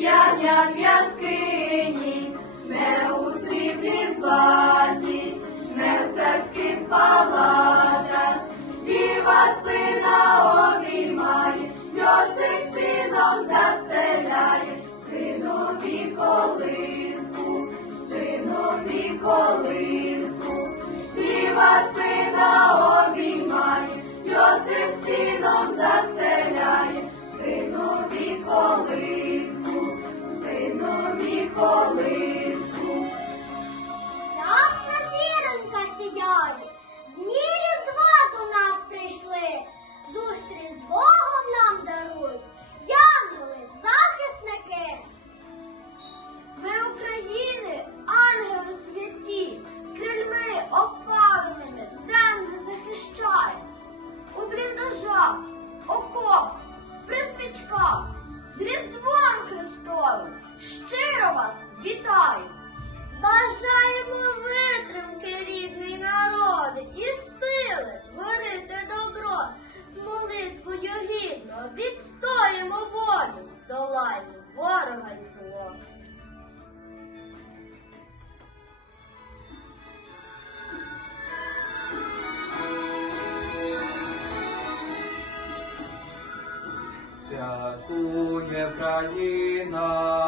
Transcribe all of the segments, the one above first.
ягнят в'язкині, не у сріблі златі, не в царських палатах, діва сина обіймає, Йосип сином застеляє, синові колиску, синові колиску, діва сина. з Різдвом Христовим щиро вас вітаю! Бажаємо витримки рідний народ, і сили твори. Україна.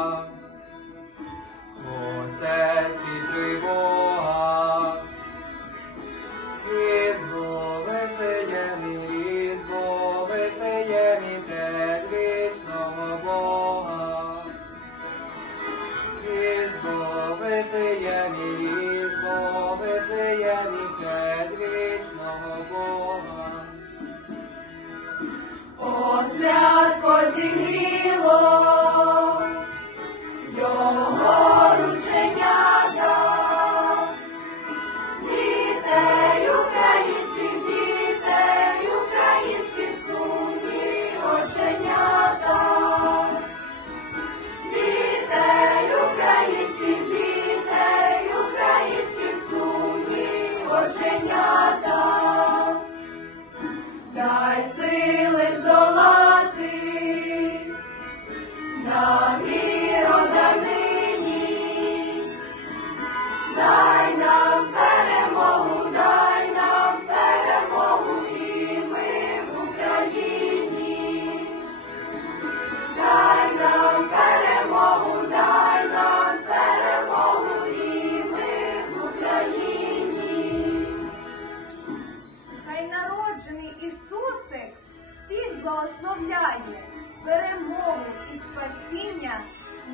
благословляє, перемогу і спасіння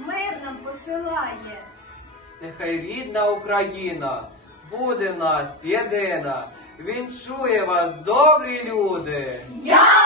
мир нам посилає. Нехай рідна Україна буде в нас єдина. Він чує вас, добрі люди. Я